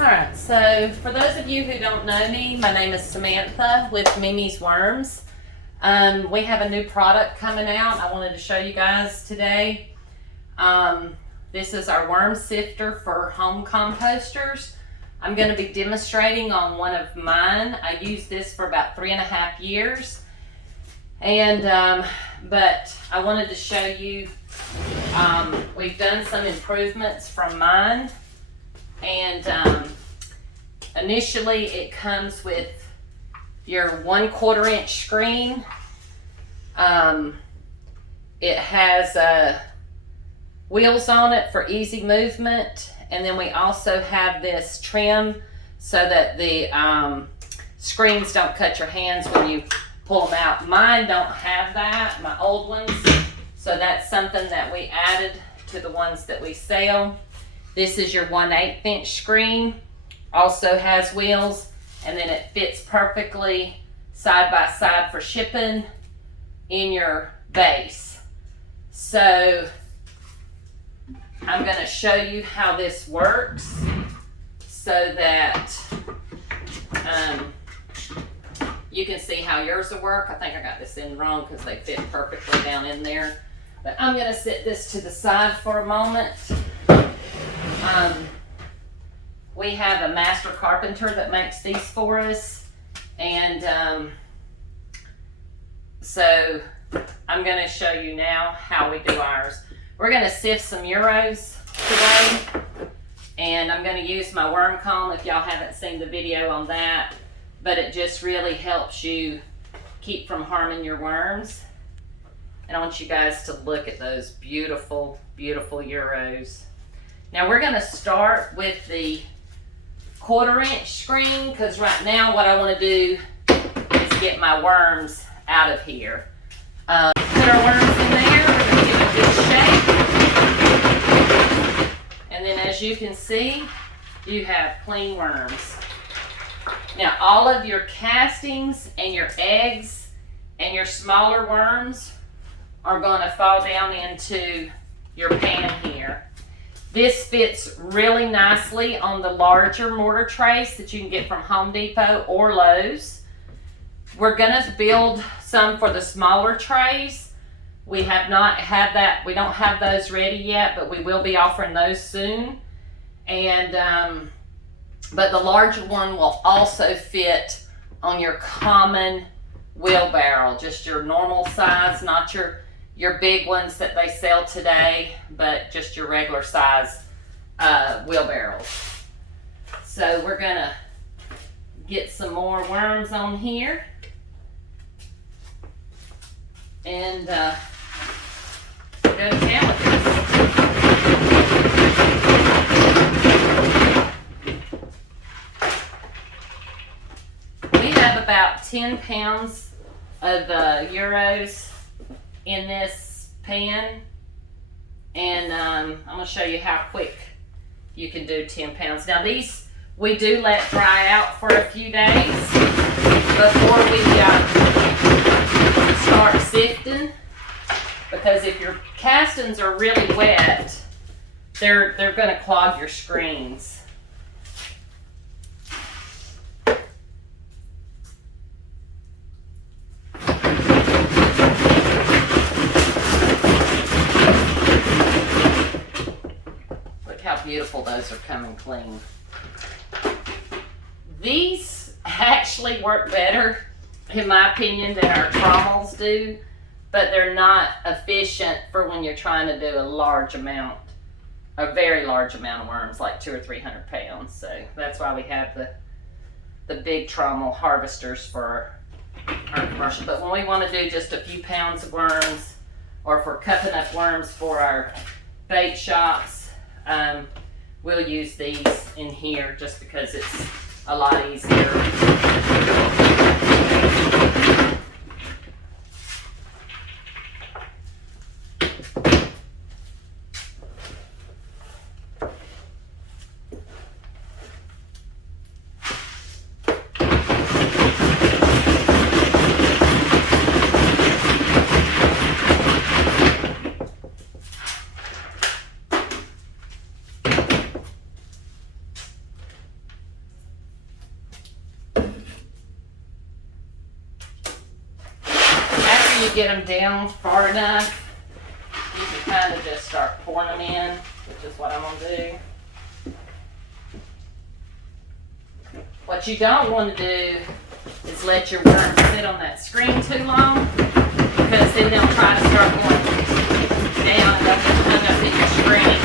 Alright, so for those of you who don't know me, my name is Samantha with Mimi's Worms. We have a new product coming out I wanted to show you guys today. This is our worm sifter for home composters. I'm going to be demonstrating on one of mine. I used this for about 3.5 years. But I wanted to show you, we've done some improvements from mine. And initially it comes with your 1/4 inch screen. It has wheels on it for easy movement, and then we also have this trim so that the screens don't cut your hands when you pull them out. Mine don't have that, my old ones, so that's something that we added to the ones that we sell. This is your 1/8 inch screen, also has wheels, and then it fits perfectly side by side for shipping in your base. So I'm going to show you how this works so that you can see how yours will work. I think I got this in wrong because they fit perfectly down in there. But I'm going to set this to the side for a moment. We have a master carpenter that makes these for us, and so I'm going to show you now how we do ours. We're going to sift some Euros today, and I'm going to use my worm comb if y'all haven't seen the video on that, but it just really helps you keep from harming your worms. And I want you guys to look at those beautiful, beautiful Euros. Now we're going to start with the 1/4 inch screen, because right now what I want to do is get my worms out of here. Put our worms in there, we're going to give it a good shake. And then as you can see, you have clean worms. Now all of your castings and your eggs and your smaller worms are going to fall down into your pan here. This fits really nicely on the larger mortar trays that you can get from Home Depot or Lowe's. We're going to build some for the smaller trays. We have not had that. We don't have those ready yet, but we will be offering those soon. And but the larger one will also fit on your common wheelbarrow, just your normal size, not your big ones that they sell today, but just your regular size wheelbarrows. So we're gonna get some more worms on here, and go to town with this. We have about 10 pounds of Euros in this pan, and I'm going to show you how quick you can do 10 pounds. Now these we do let dry out for a few days before we start sifting, because if your castings are really wet, they're going to clog your screens. Beautiful, those are coming clean. These actually work better, in my opinion, than our trommels do, but they're not efficient for when you're trying to do a very large amount of worms, like 200 or 300 pounds. So that's why we have the big trommel harvesters for our commercial. But when we want to do just a few pounds of worms, or if we're cupping up worms for our bait shops, we'll use these in here just because it's a lot easier. you get them down far enough, you can kind of just start pouring them in, which is what I'm going to do. What you don't want to do is let your worms sit on that screen too long, because then they'll try to start going down and they'll get hung up in your screens.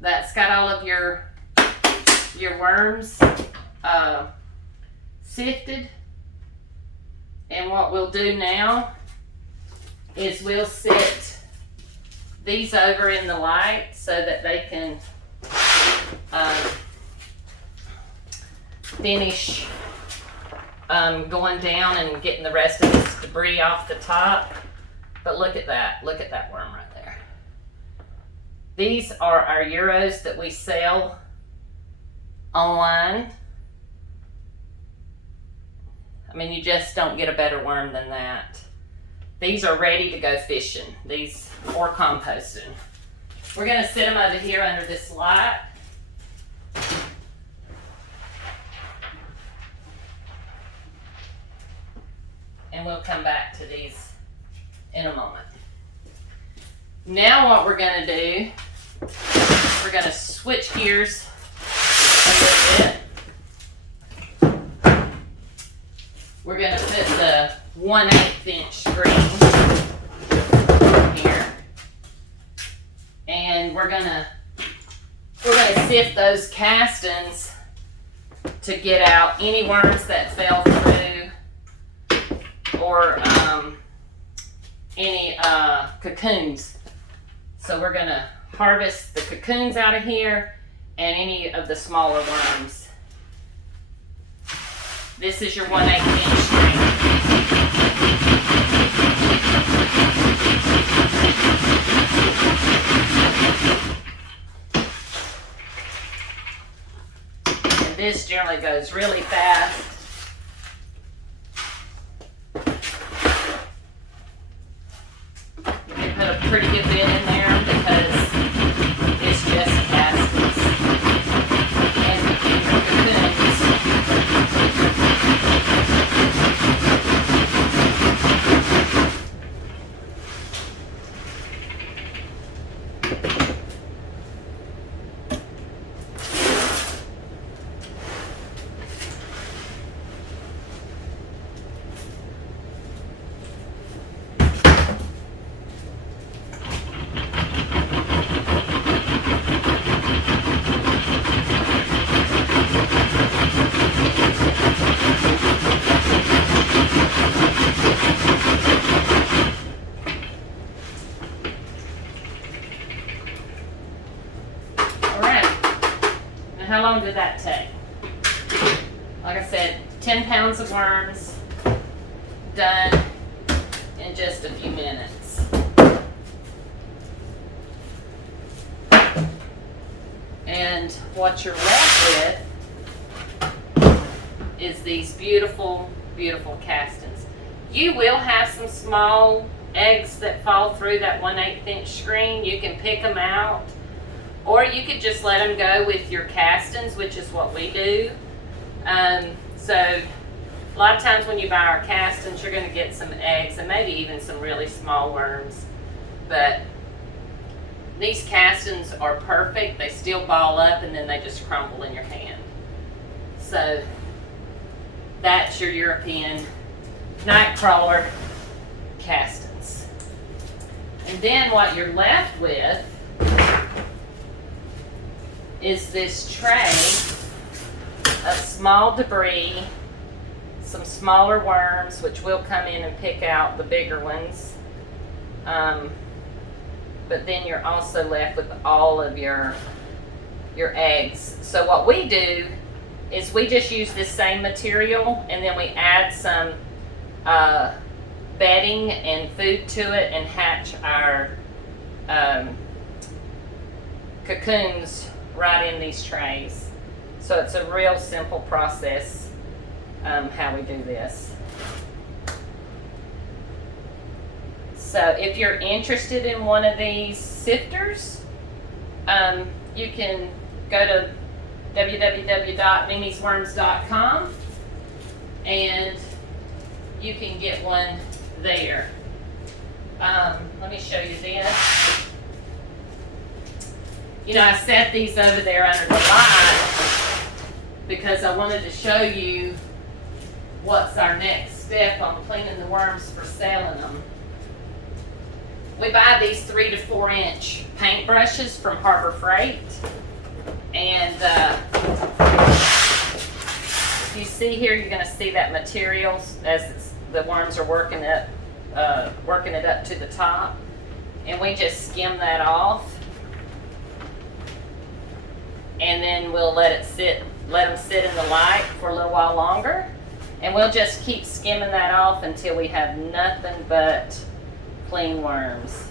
That's got all of your worms sifted, and what we'll do now is we'll sit these over in the light so that they can finish going down and getting the rest of this debris off the top. But look at that worm right there. These are our Euros that we sell online. I mean, you just don't get a better worm than that. These are ready to go fishing, these or composting. We're gonna sit them over here under this light. And we'll come back to these in a moment. Now what we're gonna do, we're gonna switch gears a little bit. We're gonna put the 1/8 inch screen here, and we're gonna sift those castings to get out any worms that fell through, or any cocoons. So we're gonna harvest the cocoons out of here and any of the smaller worms. This is your 1/8 inch string. And this generally goes really fast. You can put a pretty good bit in there because it's just castings and cocoons. How long did that take? Like I said, 10 pounds of worms done in just a few minutes. And what you're left with is these beautiful, beautiful castings. You will have some small eggs that fall through that 1/8 inch screen. You can pick them out. Or you could just let them go with your castings, which is what we do. So a lot of times when you buy our castings, you're going to get some eggs and maybe even some really small worms. But these castings are perfect. They still ball up and then they just crumble in your hand. So that's your European night crawler castings. And then what you're left with is this tray of small debris, some smaller worms, which we'll come in and pick out the bigger ones. But then you're also left with all of your eggs. So what we do is we just use this same material and then we add some bedding and food to it and hatch our cocoons right in these trays. So it's a real simple process how we do this. So if you're interested in one of these sifters, you can go to www.mimisworms.com and you can get one there. Let me show you this. You know, I set these over there under the light because I wanted to show you what's our next step on cleaning the worms for selling them. We buy these 3 to 4 inch paint brushes from Harbor Freight, and you see here, you're going to see that material as the worms are working it up to the top, and we just skim that off, and then we'll let them sit in the light for a little while longer, and we'll just keep skimming that off until we have nothing but clean worms.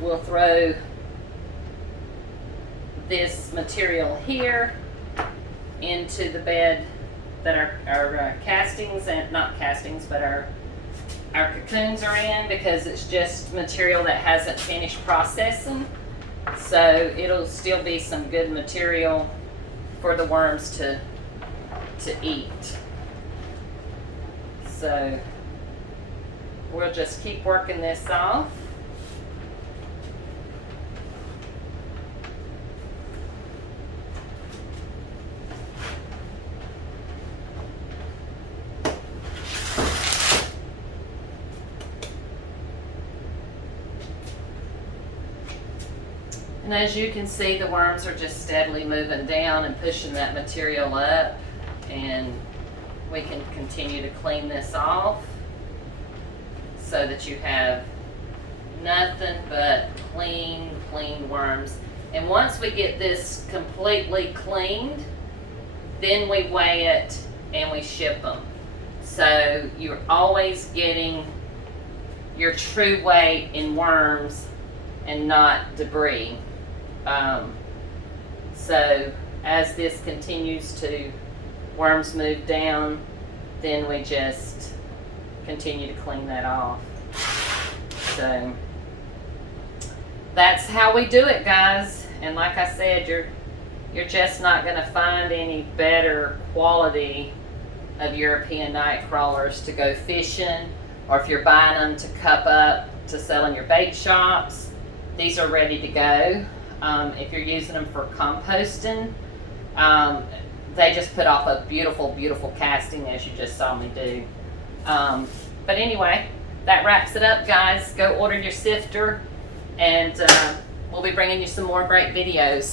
We'll throw this material here into the bed that our castings, and not castings, but our cocoons are in, because it's just material that hasn't finished processing. So it'll still be some good material for the worms to eat. So we'll just keep working this off. And as you can see, the worms are just steadily moving down and pushing that material up, and we can continue to clean this off so that you have nothing but clean worms. And once we get this completely cleaned, then we weigh it and we ship them. So you're always getting your true weight in worms and not debris. So as this continues to worms move down, then we just continue to clean that off. So that's how we do it, guys. And like I said, you're just not going to find any better quality of European night crawlers to go fishing, or if you're buying them to cup up to sell in your bait shops, these are ready to go. If you're using them for composting, they just put off a beautiful casting, as you just saw me do. But anyway, that wraps it up, guys. Go order your sifter, and we'll be bringing you some more great videos.